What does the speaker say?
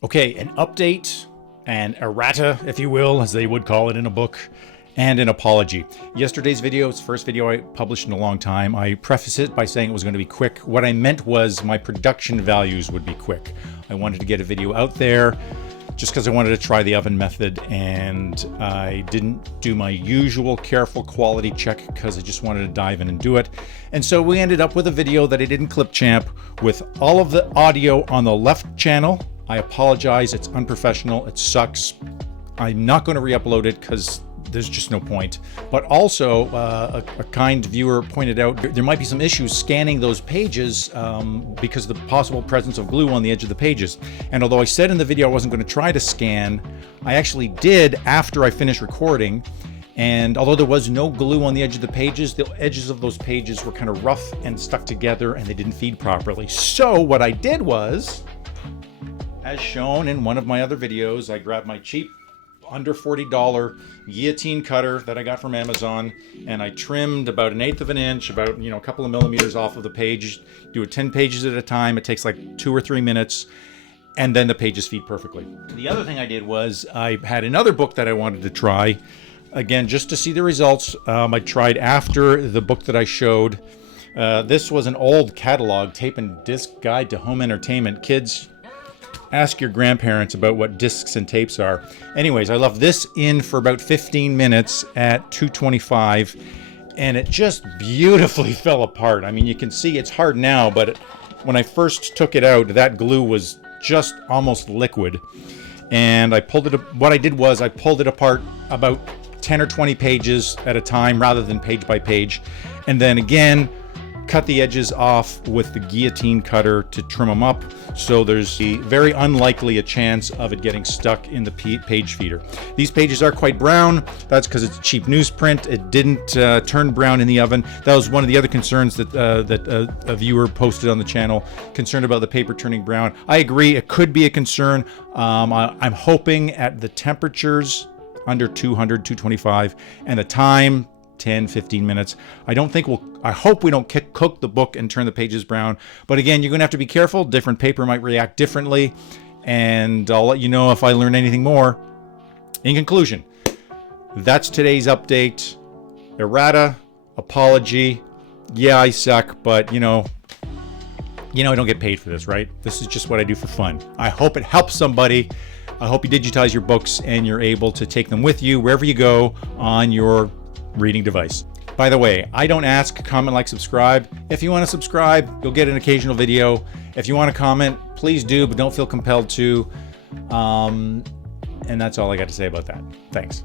Okay, an update, an errata, if you will, as they would call it in a book, and an apology. Yesterday's video, it's the first video I published in a long time. I preface it by saying it was going to be quick. What I meant was my production values would be quick. I wanted to get a video out there just because I wanted to try the oven method, and I didn't do my usual careful quality check because I just wanted to dive in and do it. And so we ended up with a video that I did in Clipchamp with all of the audio on the left channel. I apologize, it's unprofessional, it sucks. I'm not going to re-upload it because there's just no point. But also, a kind viewer pointed out there might be some issues scanning those pages because of the possible presence of glue on the edge of the pages. And although I said in the video I wasn't going to try to scan, I actually did after I finished recording. And although there was no glue on the edge of the edges of those pages were kind of rough and stuck together and they didn't feed properly. So what I did was, as shown in one of my other videos, I grabbed my cheap under $40 guillotine cutter that I got from Amazon, and I trimmed about 1/8 of an inch, about a couple of millimeters off of the page. Do it 10 pages at a time. It takes like 2 or 3 minutes, and then the pages feed perfectly. The other thing I did was I had another book that I wanted to try, again just to see the results. I tried after the book that I showed. This was an old catalog, Tape and Disc Guide to Home Entertainment. Kids, ask your grandparents about what discs and tapes are. Anyways, I left this in for about 15 minutes at 225, and it just beautifully fell apart. I mean, you can see it's hard now, but when I first took it out, that glue was just almost liquid. And I pulled it, what I did was I pulled it apart about 10 or 20 pages at a time rather than page by page. And then again, cut the edges off with the guillotine cutter to trim them up, so there's very unlikely a chance of it getting stuck in the page feeder. These pages are quite brown. That's because it's a cheap newsprint. It didn't turn brown in the oven. That was one of the other concerns that a viewer posted on the channel, concerned about the paper turning brown. I agree, it could be a concern. I'm hoping at the temperatures under 200, 225, and the time 10, 15 minutes. I hope we don't cook the book and turn the pages brown. But again, you're going to have to be careful. Different paper might react differently. And I'll let you know if I learn anything more. In conclusion, that's today's update. Errata, apology. Yeah, I suck, but I don't get paid for this, right? This is just what I do for fun. I hope it helps somebody. I hope you digitize your books and you're able to take them with you wherever you go on your reading device. By the way, I don't ask, comment, like, subscribe. If you want to subscribe, you'll get an occasional video. If you want to comment, please do, but don't feel compelled to. And that's all I got to say about that. Thanks.